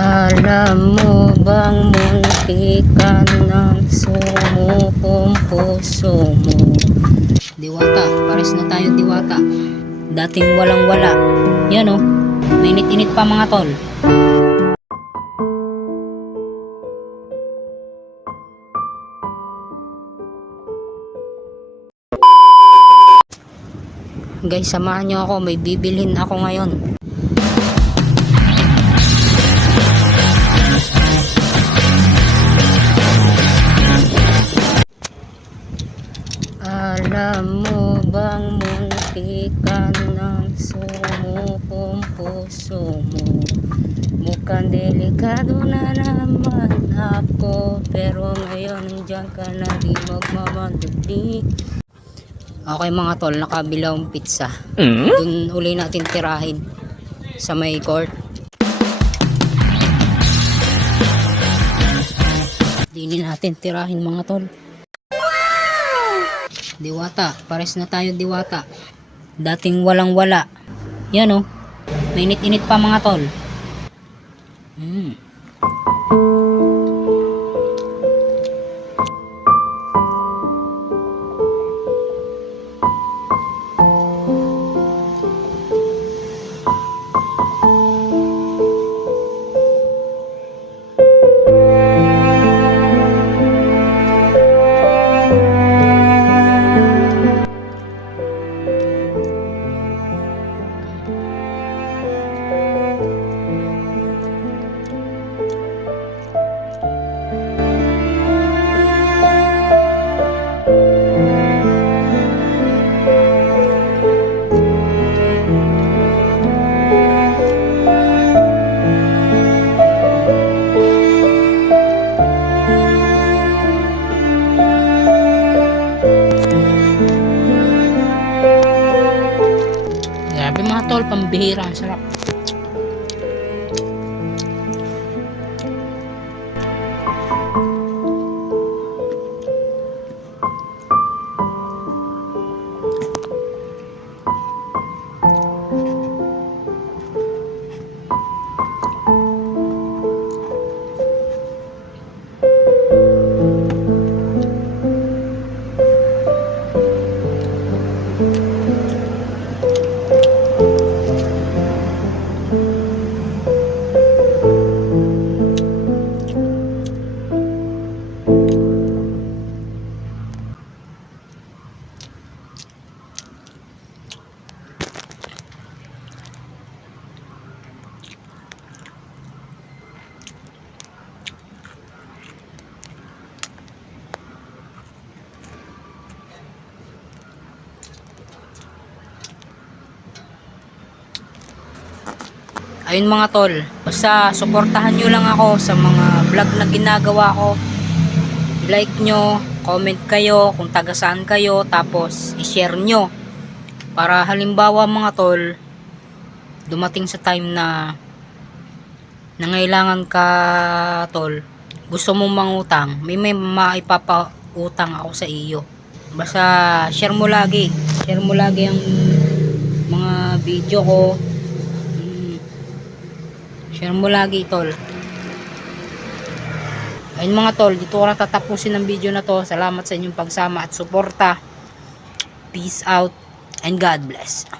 Alam mo bang munti ka nang sumukong puso mo? Diwata, pares na tayo diwata. Dating walang wala. Yan oh, mainit-init pa mga tol. Guys, samahan nyo ako, may bibilhin ako ngayon. Alam mo bang munti ka nang sumukong puso mo? Mukhang delikado na naman ako, pero ngayon nandiyan ka na, di magmamadali. Okay mga tol, nakabilawang pizza. Dun uli natin tirahin sa may court. Dini natin tirahin mga tol. Diwata, pares na tayo diwata. Dating walang wala. Yan oh, mainit-init pa mga tol. Grabe mga tol, pambihira, ang sarap. Ayun mga tol, basta suportahan nyo lang ako sa mga vlog na ginagawa ko. Like nyo, comment kayo kung taga saan kayo, tapos i-share nyo para halimbawa mga tol, dumating sa time na nangailangan ka tol, gusto mong mangutang, may maipapautang ako sa iyo. Basta share mo lagi ang mga video ko. Share mo lagi tol. Ayun mga tol, dito ko na tatapusin ang video na to. Salamat sa inyong pagsama at suporta. Peace out and God bless.